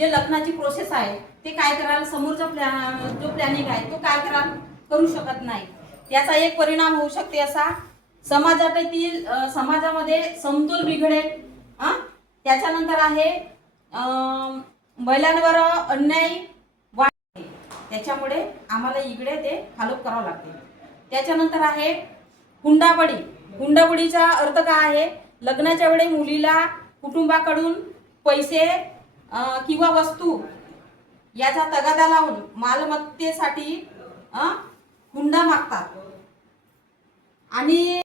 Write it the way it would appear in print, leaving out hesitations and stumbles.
जे लग्नाची प्रोसेस आहे ते काय कराल, समोरचा जो प्लॅनिंग आहे तो काय कराल, करू शकत नाही. त्याचा एक परिणाम होऊ शकते असा, समाजामध्ये समतोल बिघडेल. त्याच्यानंतर आहे महिलांवर अन्याय वाढते. त्याच्यामुळे आम्हाला इकडे ते फॉलो करावं लागते. त्याच्यानंतर आहे हुंडाबळी. हुंडाबळीचा अर्थ काय आहे, लग्नाच्या वेळी मुलीला कुटुंबाकडून पैसे किंवा वस्तू याचा तगादा लावून मालमत्तेसाठी हुंडा मागतात. आणि